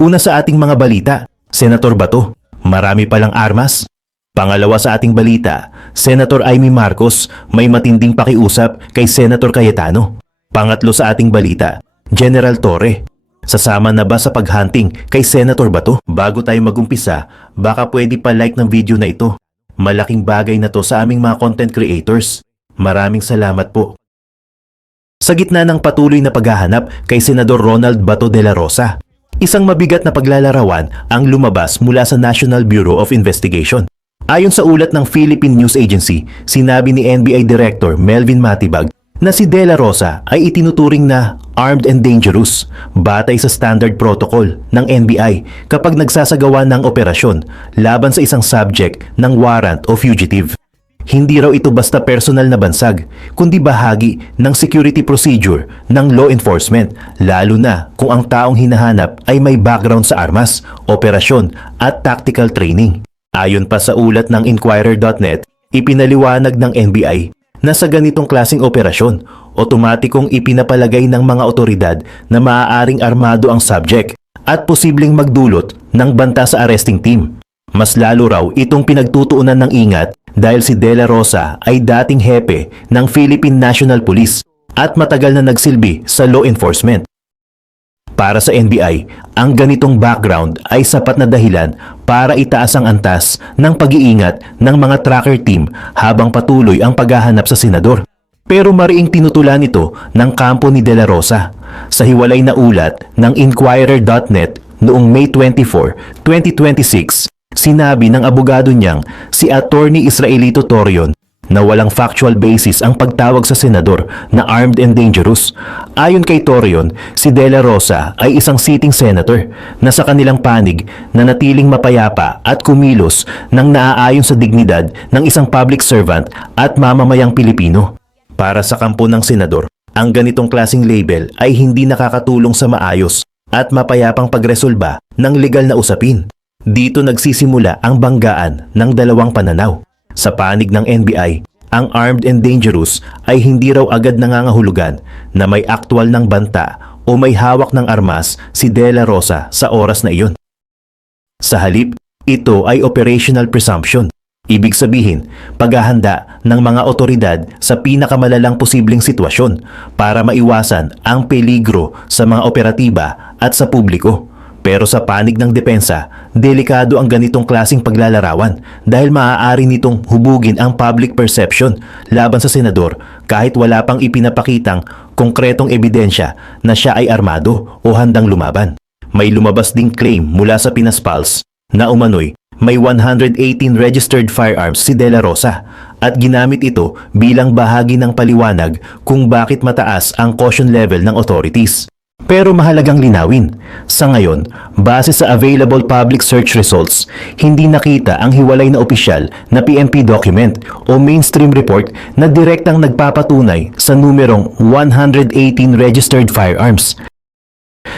Una sa ating mga balita, Senator Bato, marami palang armas. Pangalawa sa ating balita, Senator Amy Marcos may matinding pakiusap kay Senator Cayetano. Pangatlo sa ating balita, General Torre, sasama na ba sa paghunting kay Senator Bato? Bago tayo magumpisa, baka pwede pa like ng video na ito. Malaking bagay na to sa aming mga content creators. Maraming salamat po. Sa gitna ng patuloy na paghahanap kay Senador Ronald Bato de la Rosa, isang mabigat na paglalarawan ang lumabas mula sa National Bureau of Investigation. Ayon sa ulat ng Philippine News Agency, sinabi ni NBI Director Melvin Matibag na si De La Rosa ay itinuturing na armed and dangerous batay sa standard protocol ng NBI kapag nagsasagawa ng operasyon laban sa isang subject ng warrant o fugitive. Hindi raw ito basta personal na bansag, kundi bahagi ng security procedure ng law enforcement, lalo na kung ang taong hinahanap ay may background sa armas, operasyon at tactical training. Ayon pa sa ulat ng Inquirer.net, ipinaliwanag ng NBI na sa ganitong klaseng operasyon, otomatikong ipinapalagay ng mga otoridad na maaaring armado ang subject at posibleng magdulot ng banta sa arresting team. Mas lalo raw itong pinagtutuunan ng ingat dahil si De La Rosa ay dating hepe ng Philippine National Police at matagal na nagsilbi sa law enforcement. Para sa NBI, ang ganitong background ay sapat na dahilan para itaas ang antas ng pag-iingat ng mga tracker team habang patuloy ang paghahanap sa senador. Pero mariing tinutulan ito ng kampo ni De La Rosa. Sa hiwalay na ulat ng Inquirer.net noong May 24, 2026, sinabi ng abogado niyang si Attorney Israelito Torion na walang factual basis ang pagtawag sa senador na armed and dangerous. Ayon kay Torion, si De La Rosa ay isang sitting senator na sa kanilang panig na natiling mapayapa at kumilos ng naaayon sa dignidad ng isang public servant at mamamayang Pilipino. Para sa kampo ng senador, ang ganitong klaseng label ay hindi nakakatulong sa maayos at mapayapang pagresolba ng legal na usapin. Dito nagsisimula ang banggaan ng dalawang pananaw. Sa panig ng NBI, ang armed and dangerous ay hindi raw agad nangangahulugan na may aktwal ng banta o may hawak ng armas si De La Rosa sa oras na iyon. Sa halip, ito ay operational presumption. Ibig sabihin, paghahanda ng mga otoridad sa pinakamalalang posibleng sitwasyon para maiwasan ang peligro sa mga operatiba at sa publiko. Pero sa panig ng depensa, delikado ang ganitong klaseng paglalarawan dahil maaari nitong hubugin ang public perception laban sa senador kahit wala pang ipinapakitang konkretong ebidensya na siya ay armado o handang lumaban. May lumabas ding claim mula sa Pinas Pulse na umano'y may 118 registered firearms si De La Rosa at ginamit ito bilang bahagi ng paliwanag kung bakit mataas ang caution level ng authorities. Pero mahalagang linawin, sa ngayon, base sa available public search results, hindi nakita ang hiwalay na opisyal na PNP document o mainstream report na direktang nagpapatunay sa numerong 118 registered firearms.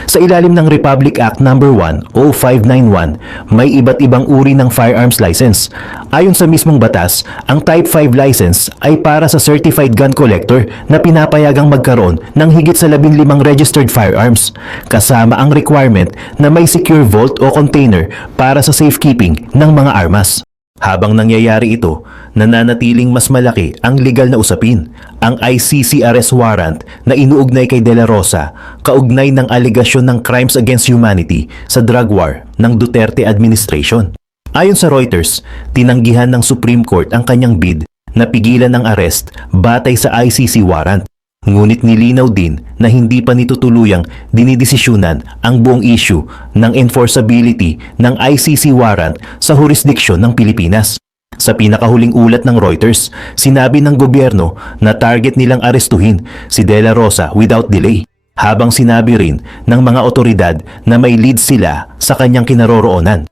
Sa ilalim ng Republic Act No. 1 o 591, may iba't ibang uri ng firearms license. Ayon sa mismong batas, ang Type 5 license ay para sa certified gun collector na pinapayagang magkaroon ng higit sa 15 registered firearms, kasama ang requirement na may secure vault o container para sa safekeeping ng mga armas. Habang nangyayari ito, nananatiling mas malaki ang legal na usapin, ang ICC arrest warrant na inuugnay kay De La Rosa, kaugnay ng alegasyon ng crimes against humanity sa drug war ng Duterte administration. Ayon sa Reuters, tinanggihan ng Supreme Court ang kanyang bid na pigilan ang arrest batay sa ICC warrant. Ngunit nilinaw din na hindi pa nito tuluyang dinidesisyunan ang buong issue ng enforceability ng ICC warrant sa jurisdiksyon ng Pilipinas. Sa pinakahuling ulat ng Reuters, sinabi ng gobyerno na target nilang arestuhin si De La Rosa without delay, habang sinabi rin ng mga otoridad na may lead sila sa kanyang kinaroroonan.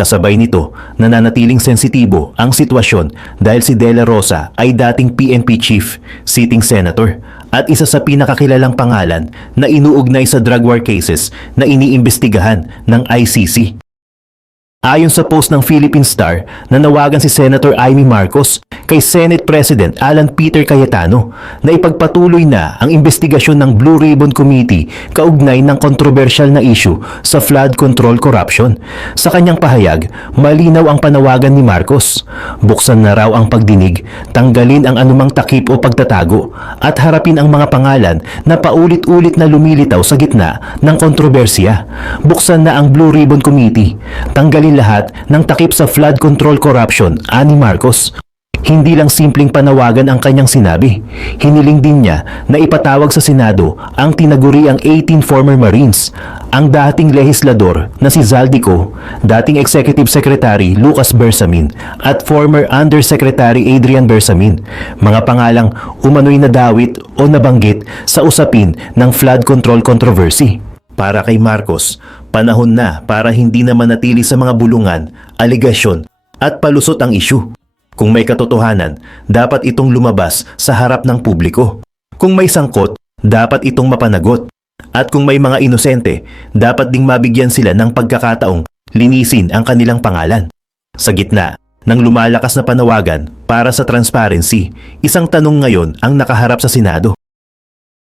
Kasabay nito, nananatiling sensitibo ang sitwasyon dahil si De La Rosa ay dating PNP chief, sitting senator, at isa sa pinakakilalang pangalan na inuugnay sa drug war cases na iniimbestigahan ng ICC. Ayon sa post ng Philippine Star, nanawagan si Senator Amy Marcos kay Senate President Alan Peter Cayetano na ipagpatuloy na ang investigasyon ng Blue Ribbon Committee kaugnay ng kontrobersyal na issue sa flood control corruption. Sa kanyang pahayag, malinaw ang panawagan ni Marcos. Buksan na raw ang pagdinig, tanggalin ang anumang takip o pagtatago at harapin ang mga pangalan na paulit-ulit na lumilitaw sa gitna ng kontrobersya. Buksan na ang Blue Ribbon Committee. Tanggalin lahat ng takip sa flood control corruption, ani Marcos. Hindi lang simpleng panawagan ang kanyang sinabi. Hiniling din niya na ipatawag sa Senado ang tinaguriang 18 former Marines, ang dating lehislador na si Zaldico, dating Executive Secretary Lucas Bersamin at former Undersecretary Adrian Bersamin, mga pangalang umano'y nadawit o nabanggit sa usapin ng flood control controversy. Para kay Marcos, panahon na para hindi na manatili sa mga bulungan, aligasyon at palusot ang issue. Kung may katotohanan, dapat itong lumabas sa harap ng publiko. Kung may sangkot, dapat itong mapanagot. At kung may mga inosente, dapat ding mabigyan sila ng pagkakataong linisin ang kanilang pangalan. Sa gitna ng lumalakas na panawagan para sa transparency, isang tanong ngayon ang nakaharap sa Senado.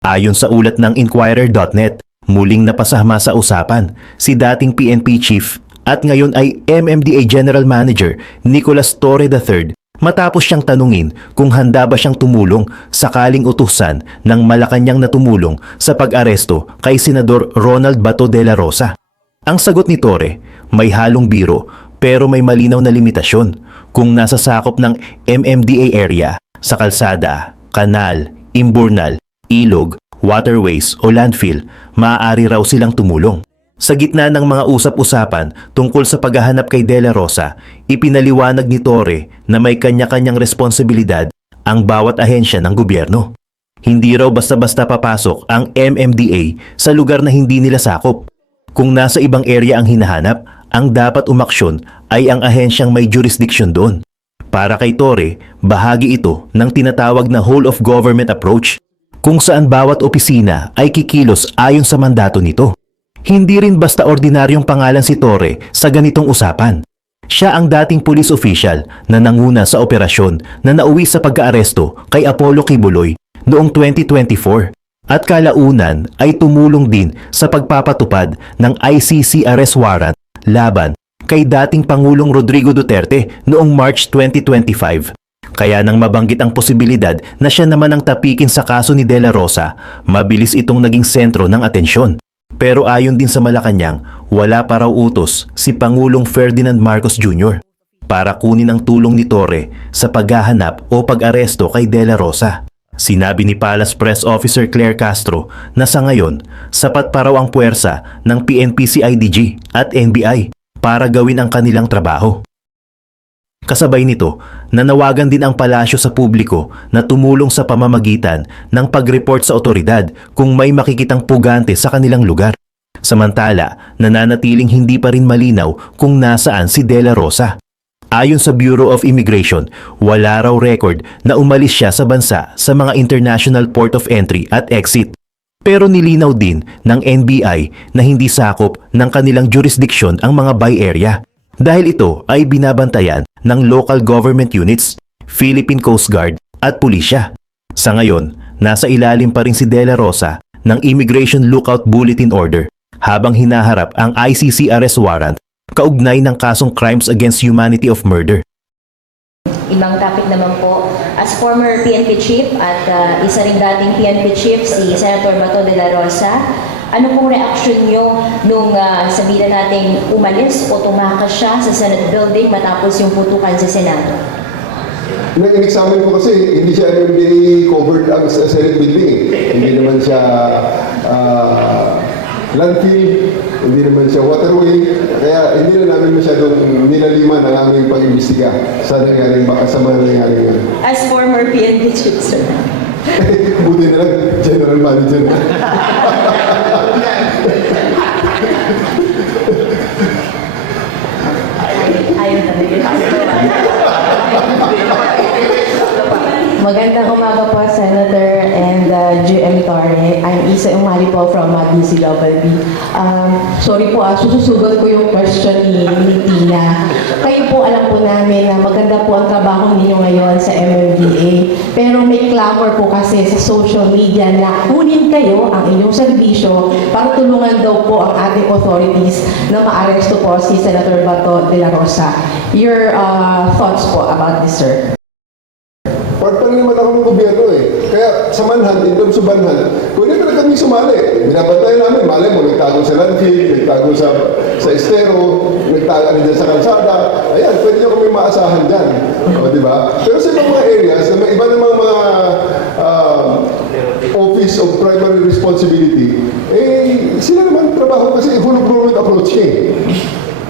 Ayon sa ulat ng Inquirer.net, muling napasama sa usapan si dating PNP Chief at ngayon ay MMDA General Manager Nicolas Torre III matapos siyang tanungin kung handa ba siyang tumulong sakaling utusan ng Malacanang na tumulong sa pag-aresto kay Senador Ronald Bato de la Rosa. Ang sagot ni Torre, may halong biro pero may malinaw na limitasyon kung nasa sakop ng MMDA area sa kalsada, kanal, imburnal, ilog, waterways o landfill, maaari raw silang tumulong. Sa gitna ng mga usap-usapan tungkol sa paghahanap kay De La Rosa, ipinaliwanag ni Torre na may kanya-kanyang responsibilidad ang bawat ahensya ng gobyerno. Hindi raw basta-basta papasok ang MMDA sa lugar na hindi nila sakop. Kung nasa ibang area ang hinahanap, ang dapat umaksyon ay ang ahensyang may jurisdiction doon. Para kay Torre, bahagi ito ng tinatawag na whole of government approach, kung saan bawat opisina ay kikilos ayon sa mandato nito. Hindi rin basta ordinaryong pangalan si Torre sa ganitong usapan. Siya ang dating police official na nanguna sa operasyon na nauwi sa pagkaaresto kay Apollo Kibuloy noong 2024 at kalaunan ay tumulong din sa pagpapatupad ng ICC arrest warrant laban kay dating Pangulong Rodrigo Duterte noong March 2025. Kaya nang mabanggit ang posibilidad na siya naman ang tapikin sa kaso ni De La Rosa, mabilis itong naging sentro ng atensyon. Pero ayon din sa Malacanang, wala pa raw utos si Pangulong Ferdinand Marcos Jr. para kunin ang tulong ni Torre sa paghahanap o pag-aresto kay De La Rosa. Sinabi ni Palace Press Officer Claire Castro na sa ngayon, sapat pa raw ang puwersa ng PNP-CIDG at NBI para gawin ang kanilang trabaho. Kasabay nito, nanawagan din ang palasyo sa publiko na tumulong sa pamamagitan ng pag-report sa otoridad kung may makikitang pugante sa kanilang lugar. Samantala, nananatiling hindi pa rin malinaw kung nasaan si De La Rosa. Ayon sa Bureau of Immigration, wala raw record na umalis siya sa bansa sa mga international port of entry at exit. Pero nilinaw din ng NBI na hindi sakop ng kanilang jurisdiction ang mga buy area. Dahil ito ay binabantayan ng local government units, Philippine Coast Guard at pulisya. Sa ngayon, nasa ilalim pa rin si De La Rosa ng Immigration Lookout Bulletin Order habang hinaharap ang ICC arrest warrant kaugnay ng kasong Crimes Against Humanity of Murder. Ibang topic naman po, as former PNP Chief at isa rin dating PNP Chief si Senator Bato de la Rosa, ano pong reaction nyo nung sabihin natin umalis o tumakas siya sa Senate building matapos yung putukan sa Senado? Nung in-examine ko kasi, hindi siya MMDA covered ang Senate building. Hindi naman siya landfill, hindi naman siya waterway. Kaya hindi na namin masyadong nilaliman ang aming pag-imbestiga sa nangyaring nangyari. As former PNP Chief, sir. Buti na lang, General Manager na. Ayun na, Magandang umaga po, Senator and GM Torre. I'm Isa Umali po from DCWB. Sorry po, sususugot ko yung question ni Tina. Kayo po, alam po namin na maganda po ang trabaho ninyo ngayon sa MMDA. Pero may clamor po kasi sa social media na kunin kayo ang inyong serbisyo para tulungan daw po ang ating authorities na maaresto po si Senator Bato de la Rosa. Your thoughts po about this, sir? Part pa rin naman ako ng gobyerno eh. Kaya sa manhunt, in terms of manhunt, pwede na kami sumali. Binabantay namin, malay mo, nagtago sa landfill, nagtago sa estero, nagtago dyan sa kalsada. Ayan, pwede nyo kami maasahan dyan. O, di ba? Pero sa ibang mga areas, na may iba namang mga Office of Primary Responsibility, eh, sila naman trabaho kasi full of government approach eh.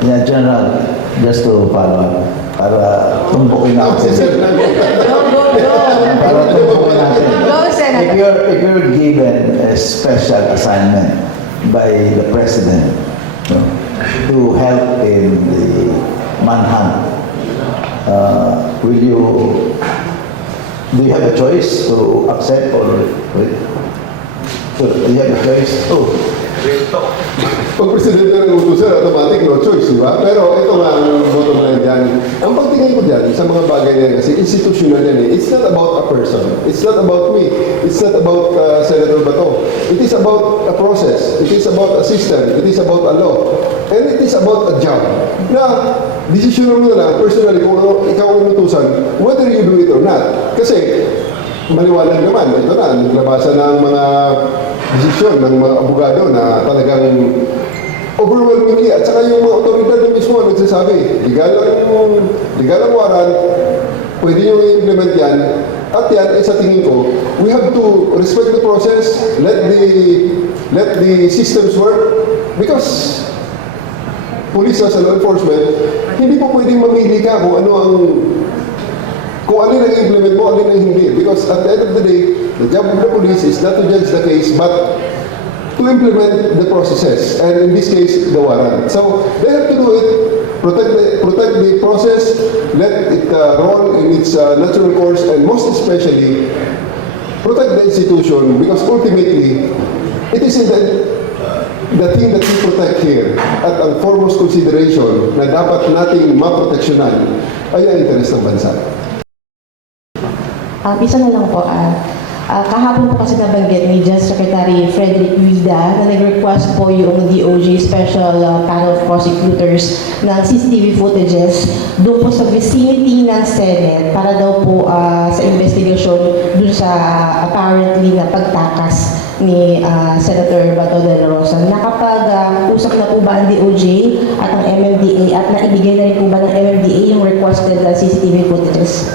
Yeah, General, just to follow up, para tumbukin Ako si natin. Sir Para tumbukin natin. Go, Senator. If you're given a special assignment by the President, no, to help in the manhunt, do you have a choice to accept or do you have a choice to? Pag presidente ng utusan, automatic, no choice, di ba? Pero ito nga ang bottom line dyan. Ang pagtingin ko dyan sa mga bagay na yan, kasi institutional yan eh. It's not about a person. It's not about me. It's not about Senator Bato. It is about a process. It is about a system. It is about a law. And it is about a job. Na, desisyon mo na lang, personally, kung ikaw ang utusan, whether you do it or not. Kasi, maliwanag naman, ito na, naglabasan ng mga desisyon ng mga abogado na talagang overwhelmingly at saka yung mga otoridad na mismo nagsasabi, legal ang warrant, pwede nyo i-implement yan, at yan ay sa tingin ko, we have to respect the process, let the systems work, because police as a law enforcement, hindi po pwedeng mamili ka kung alin ang implement mo, alin ang hindi. Because at the end of the day, the job of the police is not to judge the case, but to implement the processes. And in this case, the warrant. So, they have to do it, protect the process, let it roll in its natural course, and most especially, protect the institution, because ultimately, it is in the thing that we protect here at ang foremost consideration na dapat nating maproteksyonan ay ang interes ng bansa. Isa na lang po, kahapon po kasi nabanggit ni Justice Secretary Frederick Vida na nag-request po yung DOJ Special Panel of Prosecutors ng CCTV footages doon po sa vicinity ng Senate para daw po sa investigasyon doon sa apparently na pagtakas ni Senator Bato de la Rosa. Nakapag-usap na po ba ang DOJ at ang MMDA at naibigay na rin po ba ng MMDA yung requested CCTV footages?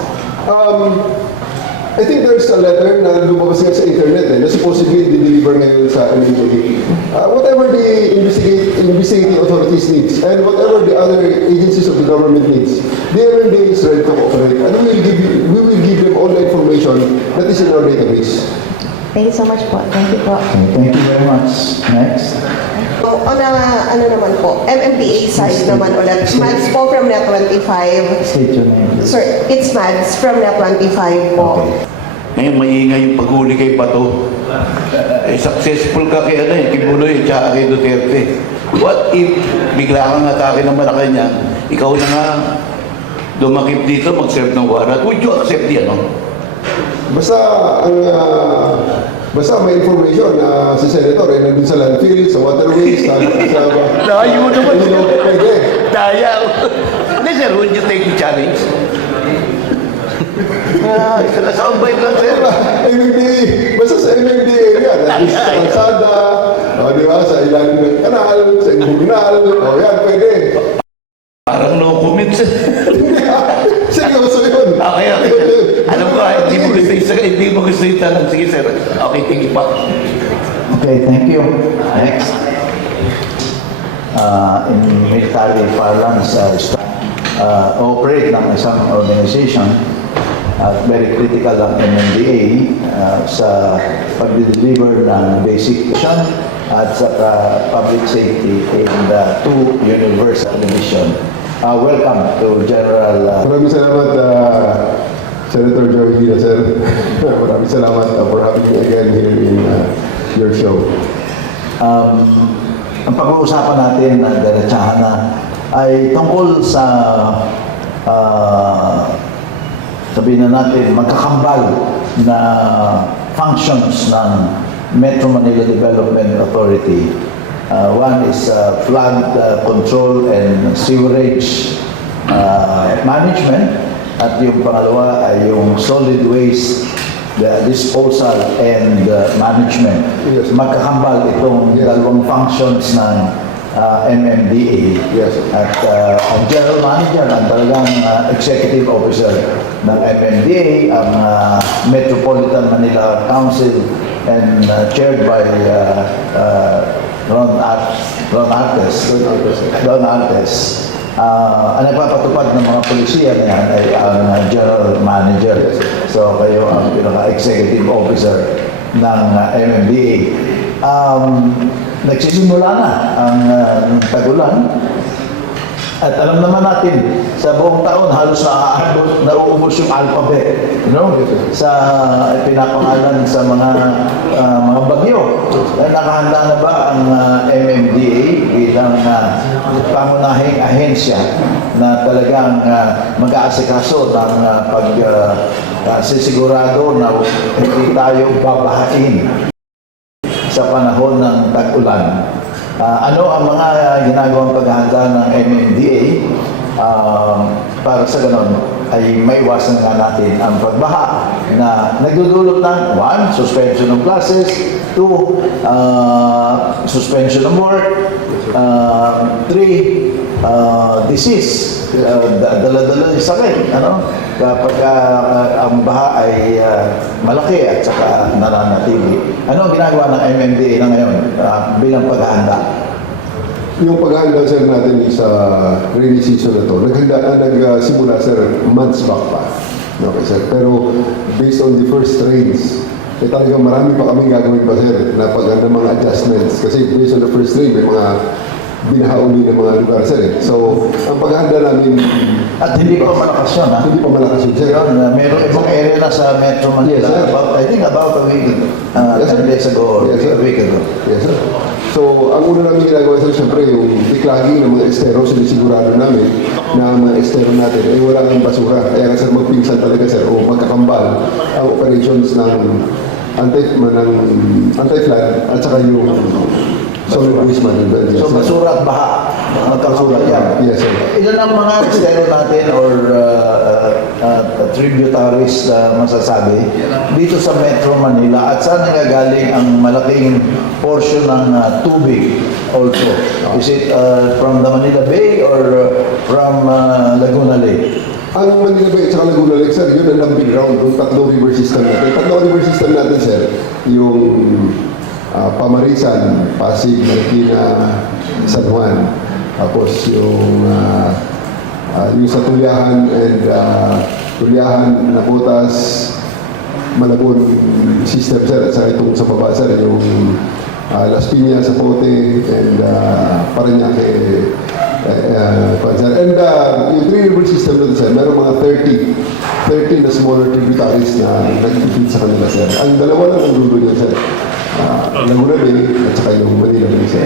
I think there's a letter na lumabas nga sa internet na supposedly deliver ngayon sa MMDA. Whatever the investigating authorities needs and whatever the other agencies of the government needs, the MMDA is ready to cooperate and we will give them all the information that is in our database. Thank you so much po. Thank you po. Okay, thank you very much. Next. So, on ano naman po, MMDA side naman ulit, Mads po from Net25. State your name, please. Sir, it's Mads from Net25 po. Okay. Ngayon, maingay yung paghuli kay Bato. Successful ka kay kay Buloy, tsaka kay Duterte. What if bigla kang atake ng Malacanang, ikaw na nga dumakip dito, mag-serve ng warrant? Would you accept yan, no? Basta may information na si Senator ay nandun sa landfill, sa waterways, sa Layo naman. Pwede. Daya. Hindi, sir, would you take the challenge? Sa soundbite lang, sir. MMDA, basta sa MMDA yan. Nandun sa kalsada, di ba, sa ilalim ng kanal, sa ibugnal, yan, pwede. Parang no comments. Seryoso yun. Okay. Alam ko, hindi mo gusto yung tanong. Sige, sir. Okay, thank you pa. Okay, thank you. Next. In military parlance, operate ng isang organization at very critical ang MMDA sa pag-deliver ng basic mission at sa public safety in the two universal mission. Welcome to General Maraming salamat, Senator Joey Vida, sir. Maraming salamat for having me again here in your show. ang pag-uusapan natin na diretsahan na ay tungkol sa sabihin na natin magkakambal na functions ng Metro Manila Development Authority. One is flood control and sewerage management, at yung pangalawa ay yung solid waste disposal and management. Yes. Magkakambal itong Yes. dalawang functions ng MMDA. Yes. At ang general manager, ang talagang executive officer ng MMDA, ang Metropolitan Manila Council, and chaired by Ron Artes. Ang nagpapatupad ng mga polisiya na yan ay ang general manager. So kayo ang pinaka-executive officer ng MMDA. Nagsisimula na ang tag-ulan. At alam naman natin, sa buong taon halos nauubos yung alphabet, sa pinapangalan sa mga bagyo. Nakahanda na ba ang MMDA bilang pangunahing ahensya na talagang mag-aasikaso ng sisigurado na hindi tayo babahain sa panahon ng tag-ulan? Ano ang mga ginagawang paghahanda ng MMDA para sa ganon ay maiwasan nga natin ang pagbaha na nagdudulot ng 1. Suspension ng classes, 2. Suspension ng work, 3. Disease, dala-dala yung sakit, kapag ang baha ay malaki at saka nananatili. Ano ang ginagawa ng MMDA na ngayon bilang paghahanda? Yung paghahanda, sir, natin sa rainy season na to, nagsimula, sir, months back pa. Okay, sir. Pero based on the first rains, talagang marami pa kaming gagawin pa, sir, na ng mga adjustments. Kasi based on the first rain, may mga binahauli ng mga lugar, sir. So, ang paghahanda namin, At hindi pa malakas yun, ha? hindi pa malakas yun, sir. Meron ibang area na sa Metro Manila. Yes, sir. I think about a week, Yes, sir. 10 days ago or Yes, sir. a week ago. Yes, sir. So, ang una namin ginagawa, sir, siyempre, yung declogging ng mga estero, sinisigurado namin na ang mga estero natin ay wala ng basura. Kaya nga, sir, magpinsan talaga, sir, o magkakambal ang operations ng anti-flood at saka yung solid waste management. Yes, So, sir. basura at baha, magkakasura yan. Yes, sir. Ilan ang mga estero natin or tributaries masasabi dito sa Metro Manila, at saan nagagaling ang malaking portion ng tubig also? Is it from the Manila Bay or from Laguna Lake? Ang Manila Bay at saka Laguna Lake, sir, yun ang dumping ground, yung tatlong river system natin. Tatlong river system natin, sir, yung Pamarisan, Pasig, Marikina, San Juan. Tapos yung sa Tulyahan and Napotas, Malabon system, sir. At saka itong sa baba, sir, yung Las Piñas, Zapote, and Parañaque, sir. And yung three river system natin, sir, meron mga 30 na smaller tributaries na nag-defeat sa kanila, sir. Ang dalawa lang ang dulo niya, sir. Laguna Bay at saka yung Manila Bay, sir.